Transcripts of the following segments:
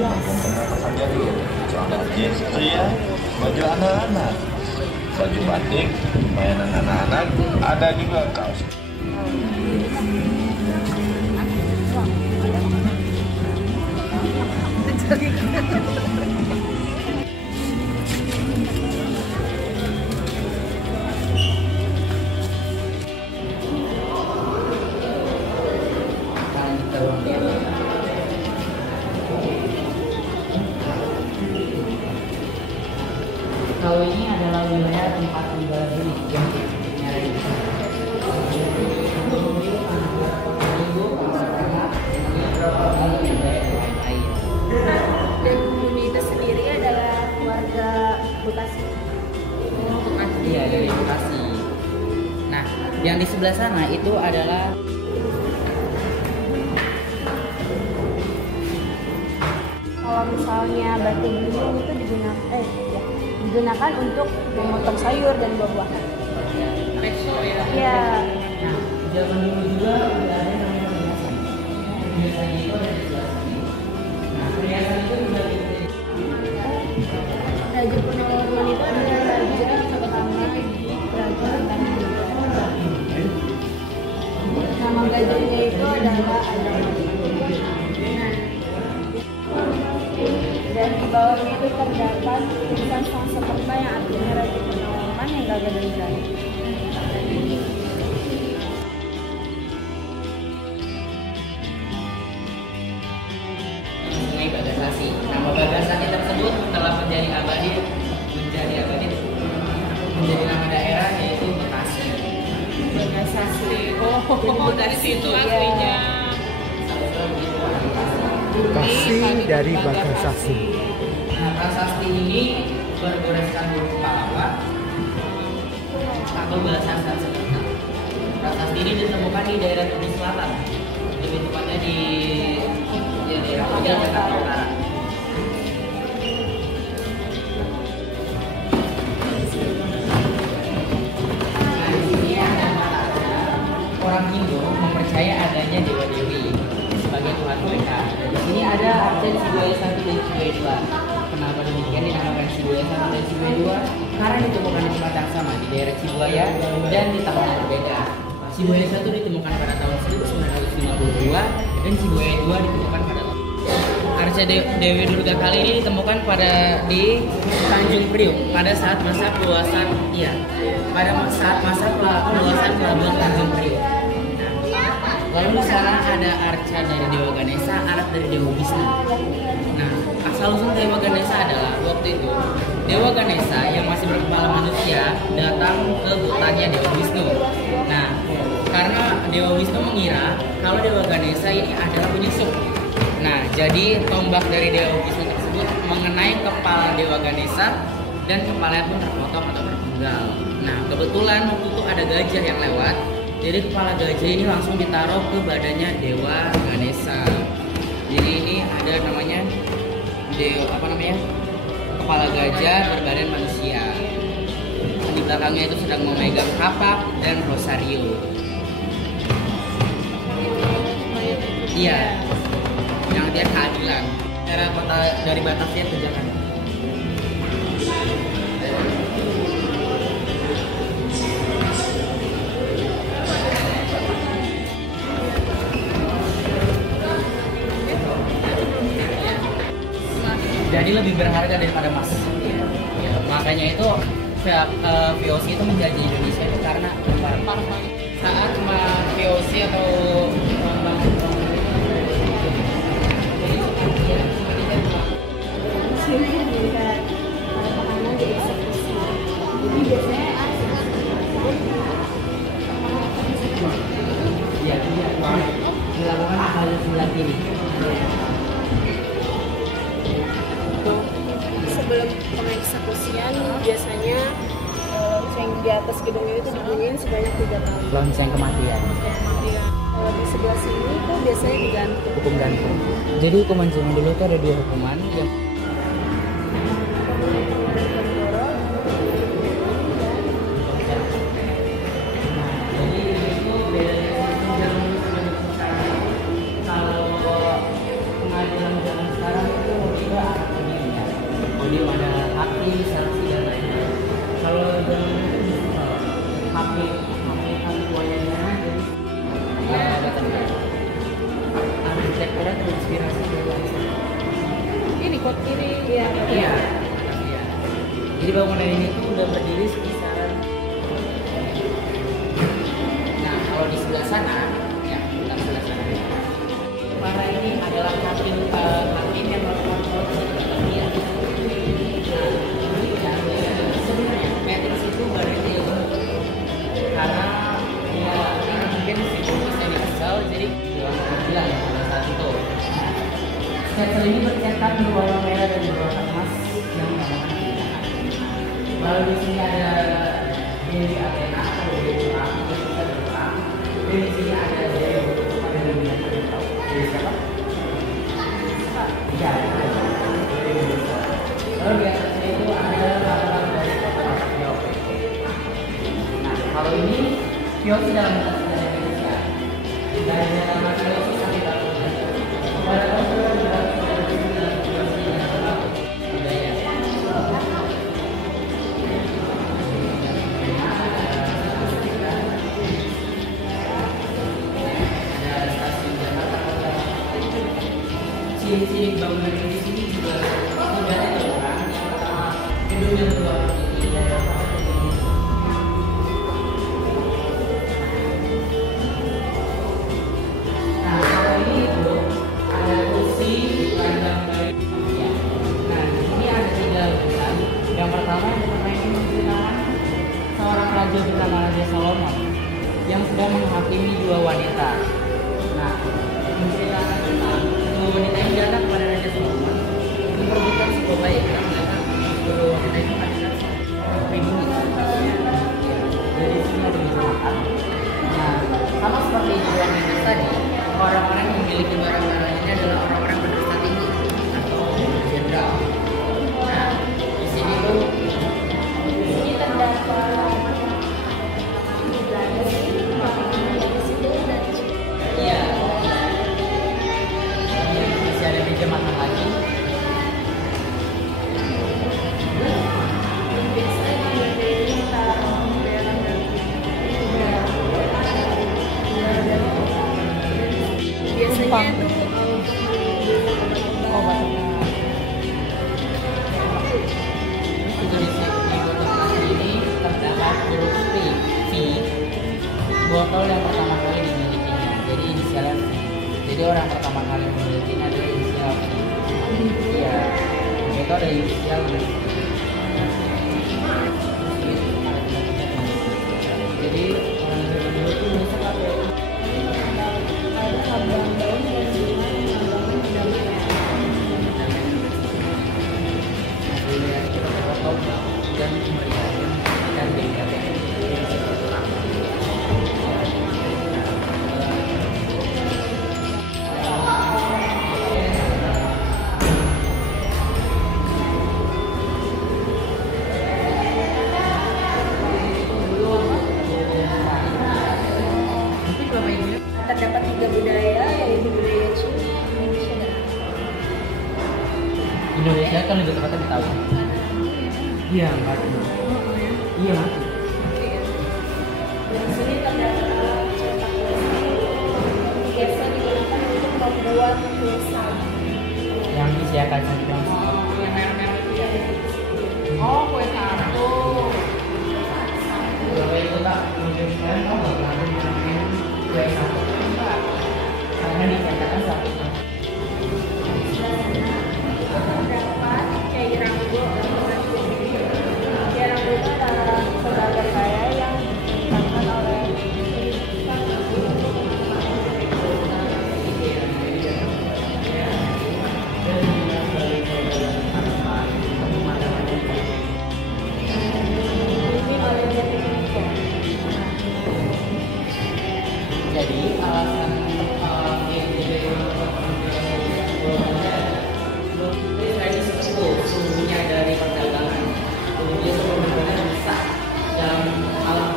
Kenapa saja nih? Celana jeans pria, baju anak-anak, baju batik, mainan anak-anak, ada juga kaos. Kalau ini adalah wilayah tempat tinggal Beli yang nyari. Dan Bumi itu sendiri adalah warga Bekasi. Iya, dari Bekasi. Nah, yang di sebelah sana itu adalah Kalau misalnya batu beliung itu digunakan untuk memotong sayur dan buah-buahan. Rekso ya. Ya, Nah, zaman dulu juga udah ada yang namanya perhiasan. Biasanya itu ada di sebelah sini. Nah, perhiasan itu juga Raja Purnawarman itu adalah raja pertama di kerajaan Tanah. Nama gajahnya itu adalah Adam. Dan di bawahnya itu terdapat tulisan Sangsekerta yang artinya Raja Purnawarman yang gagah dan berani. Sungai Bagasasi. Nama Bagasasi tersebut telah menjadi abadi menjadi nama daerah yaitu Bekasi. Bagasasi. Oh, dari situ aslinya. Bekasi dari Bagasasi. Nah, prasasti ini bergoreskan huruf Palapa atau bahasa Sanskerta. Prasasti ini ditemukan di daerah Tubing Selatan, lebih tepatnya di daerah Tegal, Jakarta Utara. Orang Hindu mempercaya adanya dewa dewi sebagai Tuhan mereka. Di sini ada absen Sibuaya 1 dan Sibuaya 2. Kenapa demikian dinamakan Sibuaya 1 dan Sibuaya 2? Karena ditemukan di tempat yang sama di daerah Sibuaya dan di tahun yang berbeda. Sibuaya 1 ditemukan pada tahun 1952 dan Sibuaya 2 ditemukan pada tahun. Arca Dewi Durga kali ini ditemukan di Tanjung Priok pada saat masa keluasan saat masa keluasan pelabuhan Tanjung Priok. Lalu di sana ada arca dari Dewa Ganesha, anak dari Dewa Wisnu. Nah, asal usul Dewa Ganesha adalah waktu itu Dewa Ganesha yang masih berkepala manusia datang ke hutannya Dewa Wisnu. Nah, karena Dewa Wisnu mengira kalau Dewa Ganesha ini adalah penyusup. Nah, jadi tombak dari Dewa Wisnu tersebut mengenai kepala Dewa Ganesha dan kepalanya pun terpotong atau terpenggal. Nah, kebetulan waktu itu ada gajah yang lewat. Jadi kepala gajah ini langsung ditaruh ke badannya Dewa Ganesha. Jadi ini ada namanya kepala gajah berbadan manusia. Di belakangnya itu sedang memegang kapak dan rosario. Iya, yang artinya keadilan. Era kota dari Batavia ke Jakarta. Jadi lebih berharga daripada emas. Ya, makanya itu VOC itu menjadi Indonesia itu karena saat VOC atau Sini dilihat para tahanan dieksekusi. Jadi biasanya dilakukan pada sebelah kiri. sebelum pengeksekusian biasanya lonceng di atas gedungnya itu dibunyiin sebanyak 3 kali. Lonceng kematian. Kalau di sebelah sini tuh biasanya digantung. Hukum gantung. Jadi hukuman zaman dulu itu ada 2 hukuman. Yang berdiri. Iya. Iya. Iya. Jadi bangunan ini tuh udah berdiri sekitar. Nah, kalau di sebelah sana, ya, kita sebelah sana. Para ini adalah hakim yang melakukan dia. Sebenarnya Matrix itu berarti karena ya ini mungkin simbolisnya universal, jadi bilang pada saat itu. Sketsa ini bercetak berwarna merah dan berwarna emas yang menamakan pilihan. Lalu di sini ada Dewi Athena atau Dewi Perang, Dewi Perang. Dan di sini ada Dewi pada dunia yang tahu. Dewi siapa? Ya, lalu di atasnya itu ada lambang dari kota Tokyo. Nah, kalau ini Kyoto dalam bahasa Indonesia. Dan nama Kyoto sampai tahun pada tahun 2012 ciri-ciri bangunan di sini juga sudah ada orang yang pertama gedung yang dua ini dan yang nah kalau ini itu ada kursi panjang dari ya. Nah di sini ada 3 lukisan. Yang pertama ini menceritakan seorang raja bernama Raja Solomon yang sedang menghakimi 2 wanita. Nah menceritakan tentang wanita yang datang kepada Raja Solomon memperebutkan sebuah bayi karena mereka kedua wanita itu adalah pribumi. Jadi sini ada makan. Nah, sama seperti yang kita tadi, orang-orang yang memiliki barang-barang ini adalah orang-orang berdosa tinggi atau jenderal. Nah, di sini tuh Ini terdapat iya. Masih ada meja makan lagi. biasanya itu Untuk di botol plastik ini terdapat huruf V, botol yang pertama kali dimilikinya. Jadi inisialnya V. Jadi orang pertama kali memilikinya adalah inisial V. Iya, itu ada inisial. Jadi orang zaman dulu tuh bisa pakai ada sabang daun dan bunga yang lambangnya dan meriahkan dan BKT. terdapat 3 budaya yaitu budaya Cina, Indonesia dan Indonesia kan lebih tepatnya di tahun. Iya, enggak. Iya, mati. Dan di sini terdapat cetak besi biasa digunakan untuk membuat tulisan. Yang disiapkan sama yang merah-merah itu ya. Oh, kue tato. Kalau itu tak menunjukkan kamu nggak pernah menggunakan kue tato. Karena dikatakan satunya. Terdapat cairan rambut dan pengganti. Cairan rambut adalah lembaga kaya yang digunakan oleh Jadi alasan Chinese itu sumbernya dari perdagangan. Kemudian benar-benar bisa dalam alam.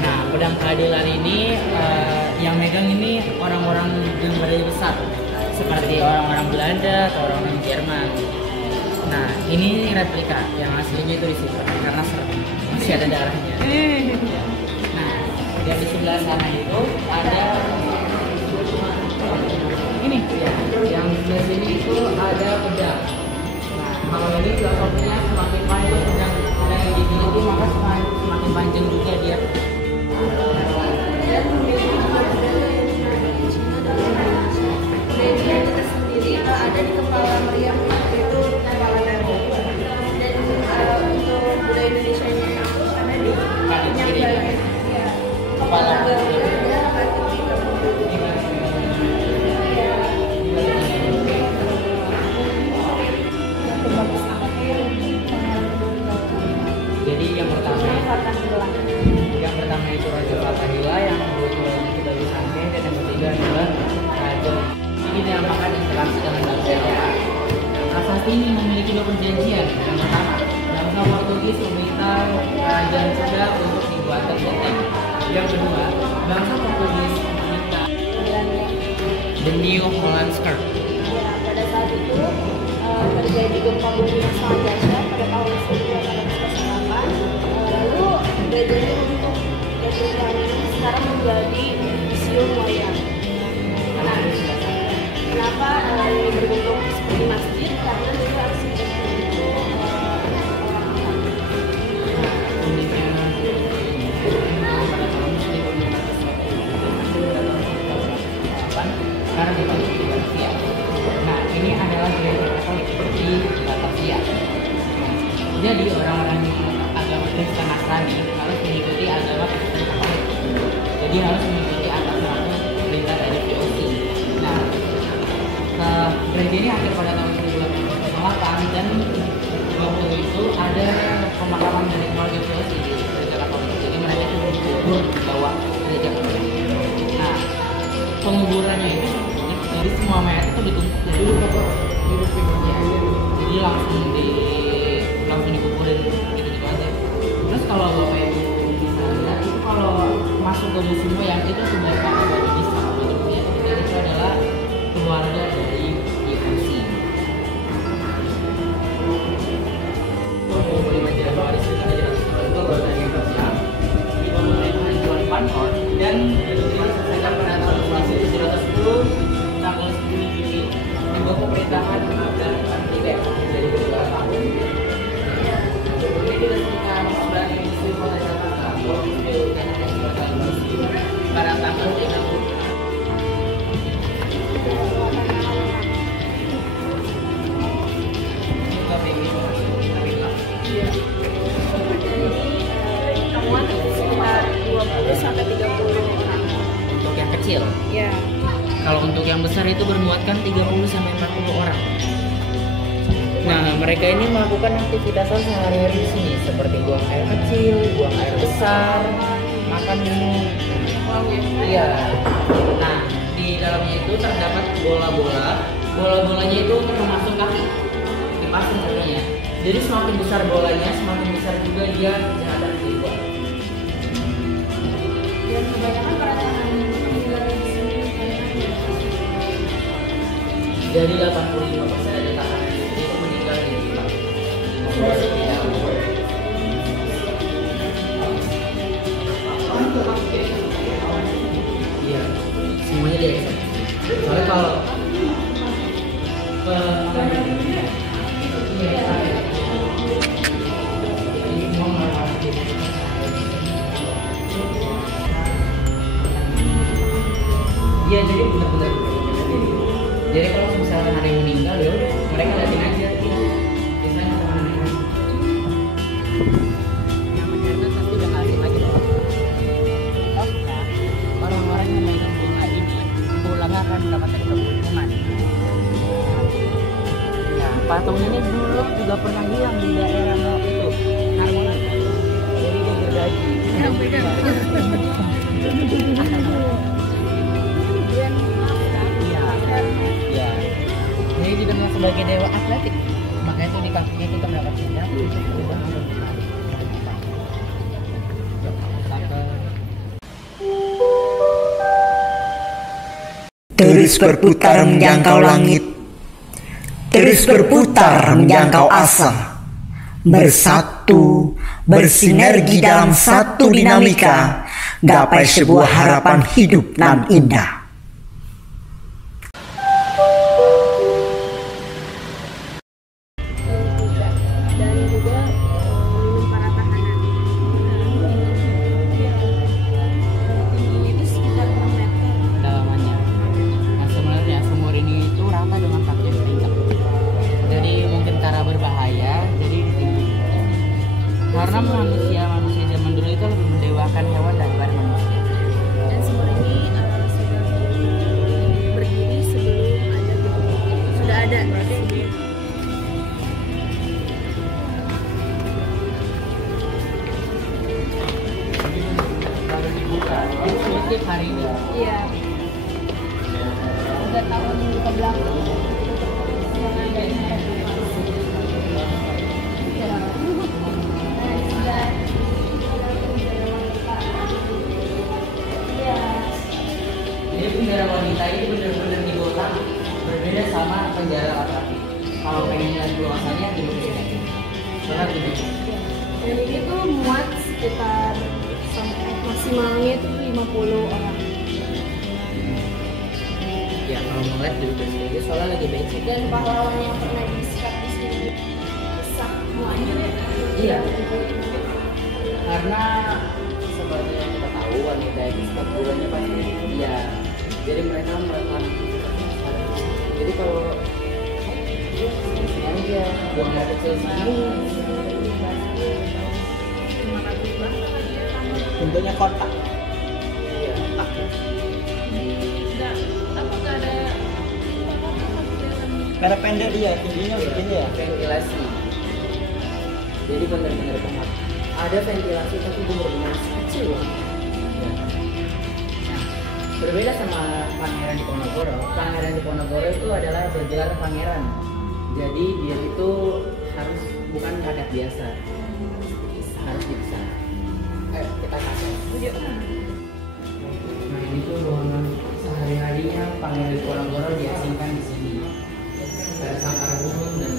Nah, pedang keadilan ini yang megang ini orang-orang yang berdaya besar, seperti orang-orang Belanda atau orang-orang Jerman. Nah, ini replika, yang aslinya itu disimpan karena serem, masih ada darahnya. Ya. Nah, di Dan di sebelah sana itu ada ini ya, yang sebelah sini itu ada pedang. Nah, kalau ini filosofinya semakin panjang pedang yang digigit maka semakin panjang juga dia. Dan memiliki dua pedang yang dimiliki Cina dan Indonesia. Brady itu tersendiri ada di kepala meriam, yaitu kepala naga. Dan untuk budaya Indonesia nya itu ada di penyangga, ya, kepala naga dan kaki tiga. Jadi yang pertama itu Raja Fathahillah, yang kedua itu Babi Sampe, dan yang ketiga adalah Raja. Ini dinamakan interaksi dengan bangsa Eropa. Prasasti ini memiliki dua perjanjian. Yang pertama, bangsa Portugis meminta kerajaan Sunda untuk dibuatkan benteng. Yang kedua, bangsa Portugis meminta The New Holland Skirt. Ya, pada saat itu terjadi gempa bumi yang sangat dahsyat pada tahun 1808. Lalu gereja untuk Yerusalem ini sekarang menjadi museum wayang. Nah, kenapa ini berbentuk seperti masjid? Karena dulu arsitektur itu orang Arab. Sekarang dibangun di Batavia. Nah, ini adalah gereja Katolik di Batavia. Jadi orang-orang yang agama Kristen Nasrani harus mengikuti agama Kristen Katolik. Jadi harus mengikuti atas nama perintah dari VOC. Nah, gereja ini akhir pada tahun 1808 dan waktu itu ada pemakaman dari keluarga VOC di gereja Katolik. Jadi mereka itu dikubur di bawah gereja Katolik. Nah, penguburannya itu jadi semua mayat itu ditumpuk dulu jadi langsung dikuburin gitu aja. Terus kalau bapak ibu bisa lihat itu kalau masuk ke museum yang itu sudah pakai baju bisa bajunya itu adalah keluarga dari IFC. Dan diselesaikan pada tahun 1710 tanggal 10 Juli di bawah pemerintahan Abdul Tibet dari beberapa tahun. Ini diresmikan sebagai museum kota Jakarta pada tanggal 30. Temuan sekitar 20 sampai 30 orang. Untuk yang kecil. Ya. Kalau untuk yang besar itu bermuatkan 30 sampai 40 orang. Nah, mereka ini melakukan aktivitas sehari-hari di sini seperti buang air kecil, buang air besar, makan minum. Iya. Nah, di dalamnya itu terdapat bola-bola. Bola-bolanya itu termasuk kaki. Dipasang kakinya. Jadi semakin besar bolanya, semakin besar juga dia jahat dibuat. Dan kebanyakan para tahanan itu meninggal di sini. Dari 85% dari tahanan itu meninggal di tempat. Iya, semuanya dia. Soalnya kalau iya, jadi benar-benar. Jadi kalau misalkan ada yang meninggal, ya udah mereka liatin aja. Biasanya sama anak-anak. Yang menjaga pasti udah nggak asing lagi loh. Orang-orang yang megang bola ini, bolanya akan mendapatkan keuntungan. Nah, patung ini dulu juga pernah hilang di daerah mall itu, Harmoni. Jadi dia gergaji. Iya. Jadi dikenal sebagai dewa atletik. Makanya itu di kakinya itu terdapat benda untuk berubah menjadi menarik. Terus berputar menjangkau langit, terus berputar menjangkau asa, bersatu, bersinergi dalam satu dinamika, gapai sebuah harapan hidup nan indah. Dan juga minum para tahanan. Tingginya itu sekitar 6 meter. Dalamannya. Nah sebenarnya sumur ini itu rata dengan kakek tingkat. Jadi mungkin karena berbahaya, jadi ditinggikan. Karena manusia zaman dulu itu lebih mendewakan hewan daripada manusia. Dan sumur ini sudah berdiri sebelum ada gedung. Sudah ada. Baru dibuka. Itu setiap hari ini. Iya. 3 tahun ke belakang. Jadi penjara wanita ini benar-benar digotang, berbeda sama penjara laki-laki. Kalau pengen lihat luasannya di sini. Soalnya gini. Dan ini tuh muat sekitar sampai maksimalnya itu 50 orang. Ya kalau ngeliat di sini soalnya lagi becek. Dan pahlawan yang pernah disekap di sini besar semuanya. Iya. Karena seperti yang kita tahu wanita yang disekap bulannya pasti iya. Jadi mereka melakukan. Jadi kalau ini dia buang air kecil segini. Bentuknya kotak. Iya, kotak. Pendek dia, tingginya segini ya. Ventilasi. Jadi benar-benar banget. Ada ventilasi tapi benar-benar kecil. Ya. Nah, berbeda sama Pangeran Diponegoro. Pangeran Diponegoro itu adalah bergelar pangeran. Jadi dia itu harus bukan rakyat biasa. Harus dipisah. Ayo kita kasih. Nah ini tuh ruangan sehari-harinya Pangeran Diponegoro diasingkan di sini. Ada sangkar burung dan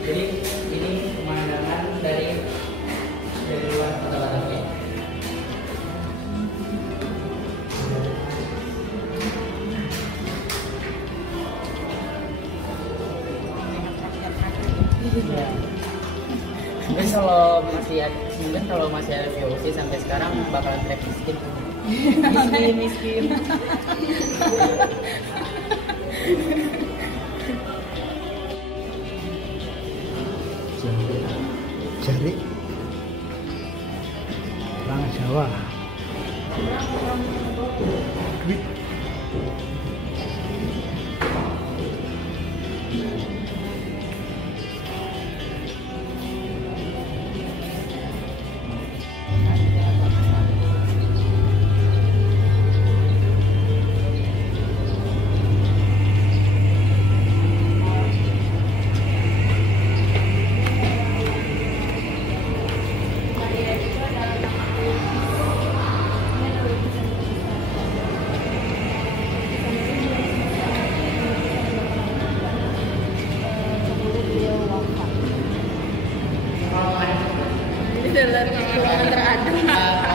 jadi ini pemandangan dari luar kota Batavia. Ya. Mungkin kalau masih ada VOC sampai sekarang bakalan track miskin. Miskin. Jari orang Jawa. Duit. Ini adalah ruangan teradem.